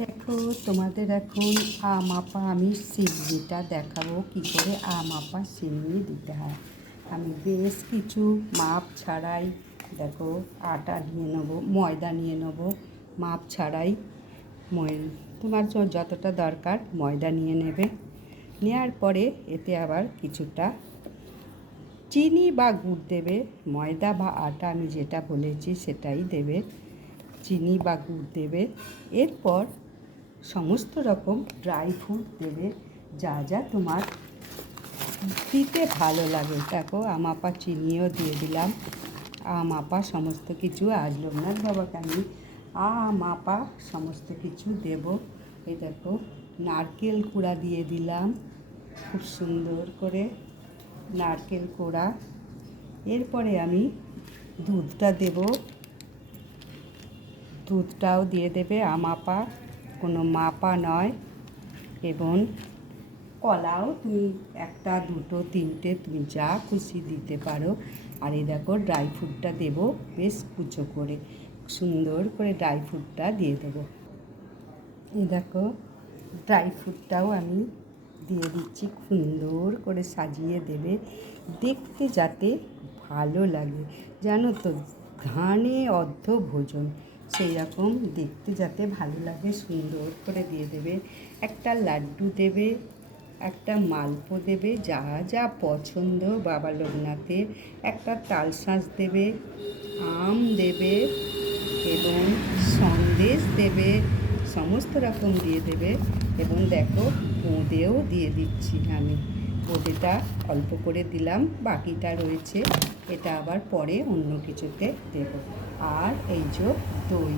দেখো তোমাদের এখন মাপা আমি সিন্নিটা দেখাবো কি করে মাপা সিন্নি দিতে হয়। আমি বেশ কিছু মাপ ছাড়াই দেখো আটা নিয়ে নেবো, ময়দা নিয়ে নেবো, মাপ ছাড়াই তোমার যতটা দরকার ময়দা নিয়ে নেবে। নেওয়ার পরে এতে আবার কিছুটা চিনি বা গুড় দেবে। ময়দা বা আটা আমি যেটা বলেছি সেটাই দেবে, চিনি বা গুড় দেবে। এরপর সমস্ত রকম ড্রাই ফ্রুট দেবে, যা যা তোমার দিতে ভালো লাগে। দেখো মাপা চিনিও দিয়ে দিলাম, মাপা সমস্ত কিছু আজ লোকনাথ বাবাকে আমি মাপা সমস্ত কিছু দেব। এই দেখো নারকেল কুড়া দিয়ে দিলাম, খুব সুন্দর করে নারকেল কোড়া। এরপরে আমি দুধটা দেব, দুধটাও দিয়ে দেবে মাপা, কোনো মাপা নয়। এবং কলাও তুমি একটা দুটো তিনটে তুমি যা খুশি দিতে পারো। আর এই দেখো ড্রাই ফ্রুটটা দেবো বেশ কুচো করে, সুন্দর করে ড্রাই ফ্রুটটা দিয়ে দেবো। এই দেখো ড্রাই ফ্রুটটাও আমি দিয়ে দিচ্ছি, সুন্দর করে সাজিয়ে দেবে, দেখতে যাতে ভালো লাগে। জানো তো ধানে অর্ধ ভোজন, সেই রকম দেখতে যাতে ভালো লাগে সুন্দর করে দিয়ে দেবে। একটা লাড্ডু দেবে, একটা মালপো দেবে, যা যা পছন্দ বাবা লোকনাথের। একটা তালশাঁস দেবে, আম দেবে এবং সন্দেশ দেবে, সমস্ত রকম দিয়ে দেবে। এবং দেখো বোঁদেও দিয়ে দিচ্ছি আমি, বোঁদেটা অল্প করে দিলাম, বাকিটা রয়েছে, এটা আবার পরে অন্য কিছুতে দেব। আর এই যে দই,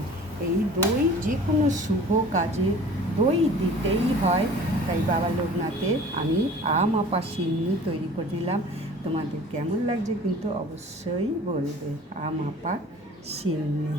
এই দই যে কোনো শুভ কাজে দই দিতেই হয়। তাই বাবা লোকনাথের আমি মাপা সিন্নি তৈরি করে দিলাম। তোমাদের কেমন লাগছে কিন্তু অবশ্যই বলবে মাপা সিন্নি।